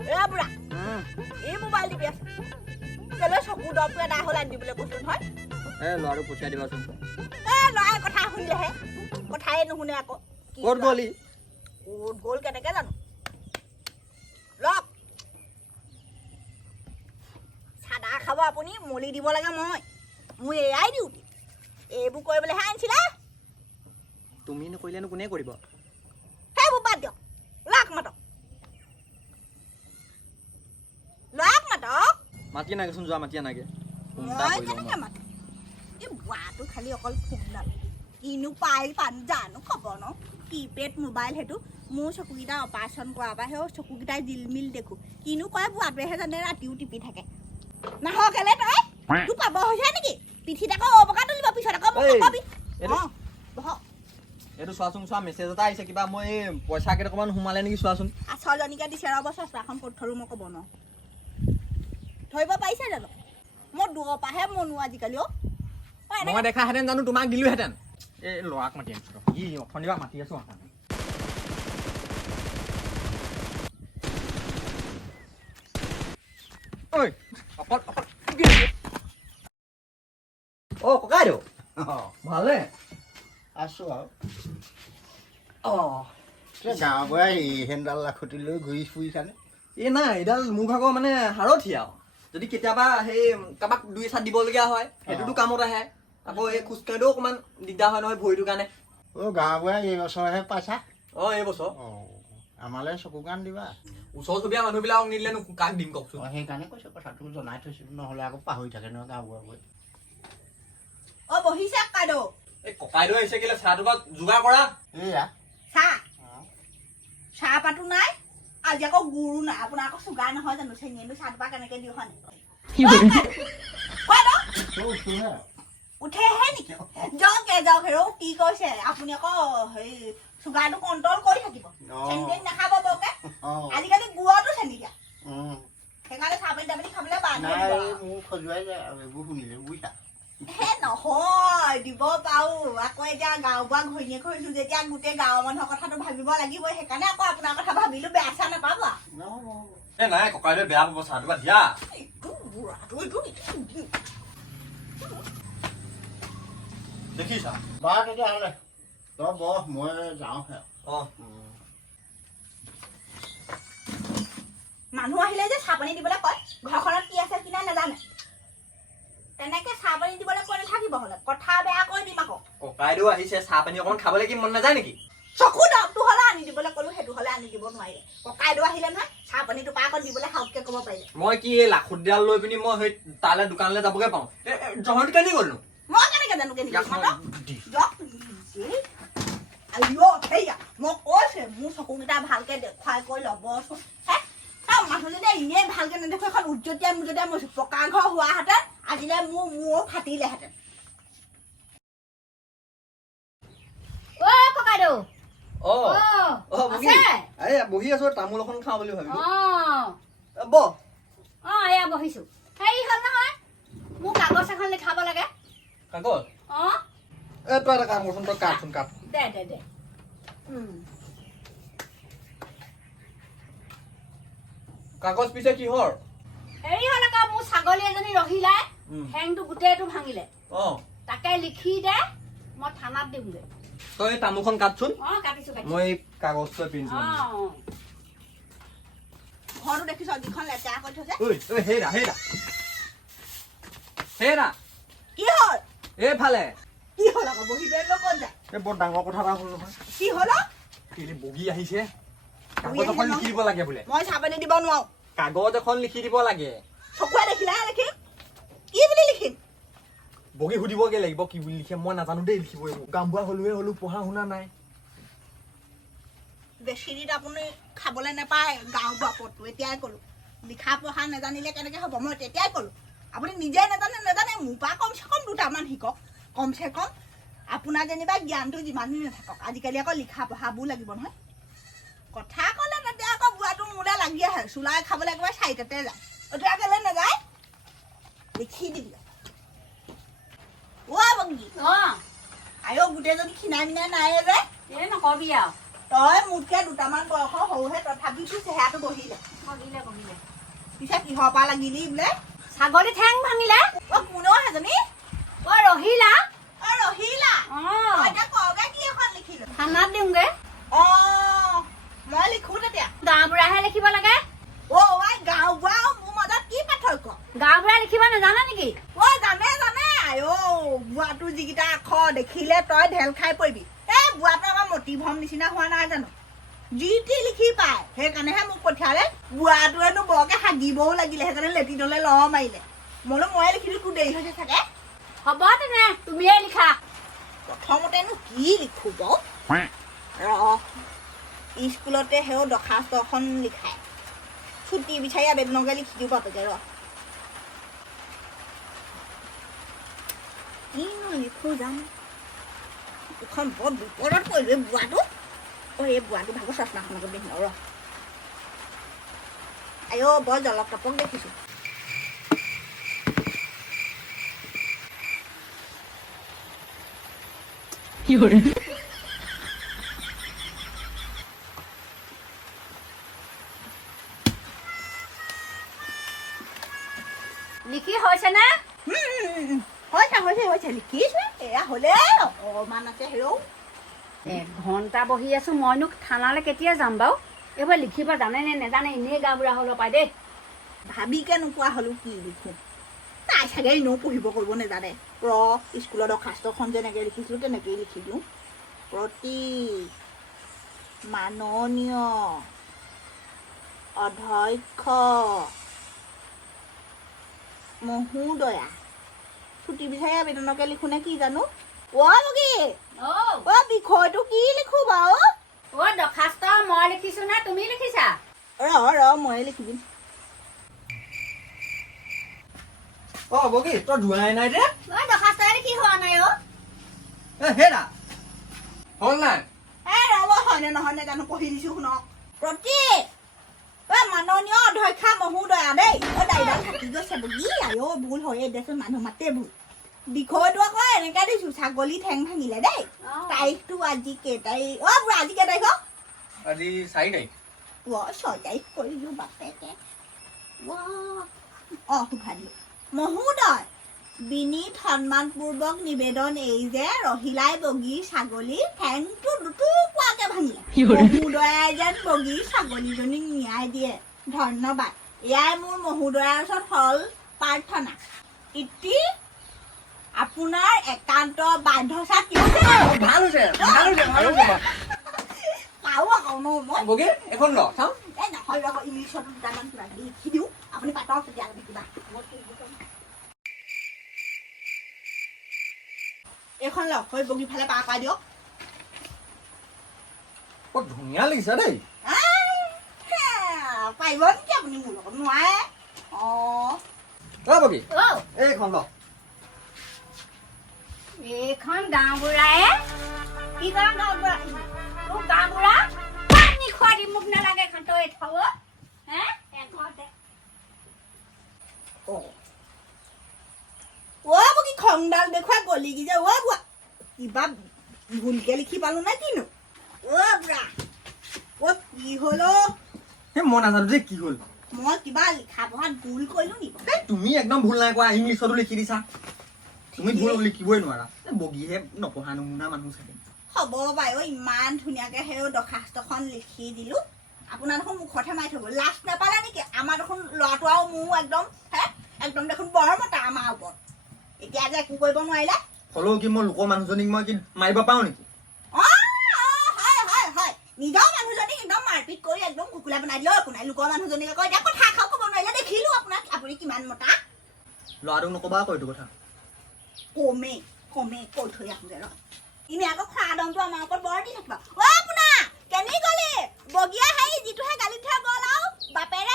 এ বুঢ়া এই মোবাইল টিপি আছে কেলে চকু দৰবটো এটা হ'ল আনি দিবলৈ কৈছোঁ নহয় ল'ৰাটো পঠিয়াই দিবাচোন ল'ৰাই কথা শুনিলেহে কথাই নুশুনে আকৌ ক'ত গ'লি ক'ত গ'ল কেনেকৈ জানো লওক চাদা খাব আপুনি মলি দিব লাগে মই মোৰ এয়াই ডিউটি এইবোৰ কৰিবলৈহে আনিছিলা তুমি নকৰিলেনো কোনে কৰিব সেইবোৰ বাদ দিয়ক লওক মাতক লওক মাতক মাতি নাগেচোন যোৱা মাতি নাগে মই কেনেকৈ মাতোঁ এই বুঢ়াটো খালি অকল ফোনডাল কিনো পাই পানী জানো খবৰ ন কিপেড মোবাইল সেইটো মোৰ চকুকেইটা অপাৰেশ্যন কৰাৰ পৰা সেই চকুকেইটাই জিলমিল দেখোঁ কিনো কয় বুঢ়াটোৱেহে জানে ৰাতিও টিপি থাকে নাহ কেলে তই তোৰ পাব হৈছে নেকি পিঠিত আকৌ অবকা তুলিব পিছত আকৌ মোক নকবি বহক এইটো চোৱাচোন চোৱা মেছেজ এটা আহিছে কিবা মই পইচা কেইটকামান সোমালে নেকি চোৱাচোন আচলজনীকে দিছে ৰ'ব চেষ্টাখন ক'ত ধৰোঁ মই ক'ব ন ধৰিব পাৰিছে জানো মোৰ দূৰৰ পৰাহে মনো আজিকালি মই দেখাহেঁতেন জানো তোমাক দিলোহেঁতেন এই ল'ৰাক মাতি আনিছোঁ ই অথনিবা মাতি আছোঁ ঐ অকল অ ককাইদেউ ভালে আছোঁ আৰু গাঁৱৰ পৰা হেনডাল লাখুটি লৈ ঘূৰি ফুৰিছানে এই নাই এইডাল মোৰ ভাগৰ মানে হাৰথি আৰু যদি কেতিয়াবা সেই কাৰোবাক দুই এচাট দিবলগীয়া হয় সেইটোতো কামত আহে আকৌ এই খোজকাঢ়িলেও অকণমান দিগদাৰ হয় নহয় ভৰিটোৰ কাৰণে গাঁৱৰ পৰা এইবছৰহে পাইছা এই বছৰ আমালৈ চকু কাণ দিবা ওচৰ চুবুৰীয়া মানুহবিলাকক নিদিলেনো কাক দিম কওকচোন সেইকাৰণে কৈছোঁ কথাটো জনাই থৈছিলোঁ নহ'লে আকৌ পাহৰি থাকে নহয় গাঁৱৰ গৈ বহিছে কাইদেউ এই ককাইদেউ আহিছে কেলে চাহটো বা যোগাৰ কৰা এয়া চাহপাতো নাই আজি আকৌ গুৰো নাই আপোনাৰ আকৌ চুগাৰ নহয় জানো চেনিয়েনো চাহটোপা কেনেকৈ দিওঁ হয় উঠেহে নেকি যাওক হেৰৌ কি কৈছে আপুনি আকৌ হেৰি চুগাৰটো কণ্ট্ৰল কৰি থাকিব চেনি তেনি নাখাব বৰকে আজিকালি গুড়তো চেনি দিয়া সেইকাৰণে চাহপানী তাপানী খাবলৈ বাদ মোৰ খজুৱাই যায় আৰু এইবোৰ শুনিলে বুজিছা হে নহয় দিব পাৰো আকৌ এতিয়া গাঁও বুঢ়া ঘৈণীয়েক হৈছো যেতিয়া গোটেই গাঁৱৰ মানুহৰ কথাটো ভাবিব লাগিবই সেইকাৰণে আকৌ আপোনাৰ কথা ভাবিলো বেয়া চেয়া নাপাব নাই ককাইদেউ বেয়া পাব চাহটো বা দিয়া দেখিছা বাৰু তেতিয়াহ'লে তই বহ মই যাওঁহে মানুহ আহিলে যে চাহ পানী দিবলৈ কয় ঘৰখনত কি আছে কি নাই নাজানে তেনেকে চাহ পানী দিবলৈ কৈ নাথাকিব হ'লে কথা বেয়া কৈ দিম আকৌ ককাইদেউ আহিছে চাহ পানী অকণমান খাবলৈ কি মন নাযায় নেকি চকু দৰবটো হ'লে আনি দিবলৈ ক'লো সেইটো হ'লে আনি দিব নোৱাৰিলে ককাইদেউ আহিলে নহয় চাহ পানী টোপা আকৌ দিবলৈ সাউতকৈ ক'ব পাৰিলে মই কি এই লাখুটডাল লৈ পিনি মই সেই তালৈ দোকানলৈ যাবগৈ পাওঁ জহৰটো কেনি গ'লনো মই কেনেকৈ জানো কেনেকৈ মই কৈছে মোৰ চকুকেইটা ভালকৈ দেখুৱাই কৰি ল'বচোন মানুহজনী এনেই ভালকৈ নেদেখো এখন উজ্জতীয়া মুজতীয়া মৰিছো পকা ঘৰ হোৱাহেঁতেন আজিলৈ মোৰ ফাটিলেহেঁতেন ককাইদেউ বহি আছো তামোল এখন খাওঁ বুলি ভাবিলো এয়া বহিছো হেৰি হ'ল নহয় মোক কাগজ এখন লিখাব লাগে কাগজ তই এটা কাম কৰচোন তই কাটচোন কাট দে কাগজ পিছে কিহৰ হেৰি হ'ল আকৌ মোৰ ছাগলী এজনী ৰহিলে ঠেংটো গোটেইটো ভাঙিলে তাকে লিখি দে মই থানাত দিমগৈ তই তামোলখন কাটচোন কাটিছো মই কাগজটো প্ৰিণ্ট ঘৰটো দেখিছ যিখন লেতেৰা কৰি থৈছে কি হ'ল এইফালে কি হ'ল আকৌ বহিবে ক'ত যায় এই বৰ ডাঙৰ কথা এটা হ'ল নহয় কি হ'ল কেলে বগী আহিছে কাগজ এখন লিখি দিব লাগে বোলে মই চাহ পানী দিব নোৱাৰো কাগজ এখন লিখি দিব লাগে চকুৱে দেখিলেহে লিখিম কি বুলি লিখিম বগী সুধিবগে লাগিব কি বুলি লিখে মই নাজানো দেই লিখিব গাঁওবুঢ়া হলো পঢ়া শুনা নাই বেছিদিন আপুনি খাবলৈ নাপায় গাঁওবুঢ়া পদটো এতিয়াই ক'লো লিখা পঢ়া নাজানিলে কেনেকৈ হ'ব মই তেতিয়াই ক'লো আপুনি নিজে নাজানে মোৰ পৰা কমচে কম দুটামান শিকক কমচে কম আপোনাৰ যেনিবা জ্ঞানটো যিমান দিন নাথাকক আজিকালি আকৌ লিখা পঢ়াবোৰ লাগিব নহয় কথা ক'লে তাতে আকৌ বুঢ়াটো মোলৈ লাগি আহে চোলাই খাবলৈ একেবাৰে চাৰিটাতে যায় এতিয়া কেলৈ নাযায় লিখি দিবি বংগী আয়ো গোটেইজনী খিনাই মিনাই নাই যে নকবি আৰু তই মোতকৈ দুটামান বয়সৰ সৰুহে তথাপিতো চেহেৰাটো বহিলে বহিলে বহিলে পিছে কিহৰ পৰা লাগিলি বোলে ছাগলী ঠেং ভাঙিলে অ কোনেও সেইজনী অ ৰহিলা অ ৰহিলা অ এতিয়া কওঁগে কি এখন লিখিলো থানাত দিওঁগে অ মই লিখো তেতিয়া গাঁওবুঢ়াহে লিখিব লাগে অ আই গাঁওবুঢ়া আৰু মোৰ মাজত কি পাৰ্থক্য গাঁওবুঢ়া লিখিব নাজানা নেকি অ জানে আইঅ বুঢ়াটো যিকেইটা আখৰ দেখিলে তই ঢেল খাই পৰিবি এই বুঢ়াটো আমাৰ মতিভ্ৰম নিচিনা হোৱা নাই জানো যি টি লিখি পায় সেইকাৰণেহে মোক পঠিয়ালে বুঢ়াটোৱেনো বৰকে হাগিবও লাগিলে সেইকাৰণে লেটিনলৈ ল মাৰিলে ময়ে লিখিলো তোৰ দেৰি হৈছে চাগে হ'ব তেনে তুমিয়ে লিখা প্ৰথমতেনো কি লিখো বাৰু স্কুলতে সেও দৰ্খাস্ত এখন লিখাই ছুটি বিচাৰি আবেদনকে লিখি দিওঁ বাপেকে কিনো লিখো জানো এখন বৰ বিপদত পৰিলো এই বুঢ়াটো এই বুঢ়াটো ভাগৰ চশমাখনকে দেখিম আইঅ বৰ জলক তপক দেখিছো লিখি হৈছে নে হৈছে লিখিছো এয়া হলে অকমান আছে হেৰৌ 1 ঘণ্টা বহি আছো মইনো থানালৈ কেতিয়া যাম বাৰু এইবাৰ লিখিব জানে নে নেজানে এনেই গাঁওবুঢ়া হ'ল পাই দেই ভাবিকে নোপোৱা হলো কি লিখো তাই চাগে এনেও পঢ়িব কৰিব নেজানে স্কুলৰ দৰ্খাস্তখন যেনেকে লিখিছিলো তেনেকেই লিখি দিওঁ প্ৰতি মাননীয় অধ্যক্ষ মহোদয়া ছুটি বিচাৰি আবেদনকে লিখো নে কি জানো বগী বিষয়টো কি লিখো বাৰু দৰ্খাস্ত মই লিখিছো নে তুমি লিখিছা ময়ে লিখি দিম বগী তই ধোৱাই নাই যে দৰ্খাস্ত কি হোৱা নাই হেৰা হ'ল নাই ৰ'ব হয়নে নহয় নে জানো পঢ়ি দিছো শুনক প্ৰতি মাননীয় অধ্যক্ষা মহোদয়া দেই দাইডাল থাকি গৈছে বগী আইঅ ভুল হয়ে দেচোন মানুহ মাতে ভুল বিষয়টো আকৌ এনেকে দিছো ছাগলী ঠেং ভাঙিলে দেই তাৰিখটো আজি কেইতাৰিখ বুঢ়া আজি কেইতাৰিখ আজি 4 তাৰিখ 6 তাৰিখ কৰিলো বাপেকে শুভা দিলো মহোদয় বিনীত সন্মানপূৰ্বক নিবেদন এই যে ৰহিলাই বগীৰ ছাগলীৰ ঠেংটো দুটুকুৰাকে ভাঙিলে মহোদয়াই যেন বগীৰ ছাগলীজনীক ন্যায় দিয়ে ধন্যবাদ এয়াই মোৰ মহোদয়াৰ ওচৰত হল প্ৰাৰ্থনা ইতি আপোনাৰ একান্ত বাধ্যচাত ভাল হৈছে বগী এখন ল চাওঁ ইংলিছত দুটামান কিবা লিখি দিওঁ আপুনি পাতক তেতিয়ালৈকে কিবা এইখন লওক হৈ বগী ফালে পাৰ পাই দিয়ক বৰ ধুনীয়া লাগিছে দেই পাৰিব নেকি আপুনি মোৰ লগত নোৱাৰে বগী এইখন ল এইখন গাঁওবুঢ়াই কি কৰা গাঁওবুঢ়া তোক গাঁওবুঢ়া পানী খোৱা দি মোক নালাগে এখন তই থব বগী খংডাল দেখুৱাই গলি কি যে বুঢ়া কিবা ভুলকে লিখি পালো নে কিনো বুঢ়া কি হল মই নাজানো যে কি হ'ল মই কিবা লিখা পঢ়াত ভুল কৰিলো নি তুমি একদম ভুল নাই কোৱা ইংলিছতো লিখি দিছা তুমি ভুল লিখিবই নোৱাৰা বগীহে নপঢ়া নমুনা মানুহ চাগে হ'ব বাৰু ইমান ধুনীয়াকে সেই দৰ্খাস্তখন লিখি দিলো আপোনাৰ দেখোন মুখতহে মাৰি থব লাজ নাপালে নেকি আমাৰ দেখোন ল'ৰাটো আৰু মোৰ একদম দেখোন বৰ মতা আমাৰ ওপৰত এতিয়া যে একো কৰিব নোৱাৰিলে হ'লেও কি মই লোকৰ মানুহজনীক মই কি মাৰিব পাওঁ নেকি হয় নিজৰ মানুহজনীক একদম মাৰপিট কৰি একদম কুকুলা বনাই দিলেও একো নাই লোকৰ মানুহজনীক আকৌ এতিয়া কথা খাও ক'ব নোৱাৰিলে দেখিলো আপোনাক আপুনি কিমান মতা ল'ৰাটোক নকবা আকৌ এইটো কথা কমে কৈ থৈ আহোঁগে এনে আকৌ খোৱা দমটো আমাৰ ওপৰত বৰ দি থাকিব আপোনাৰ কেনি গলি বগীয়া যিটোহে গালি থৈ গ'ল আৰু বাপেৰে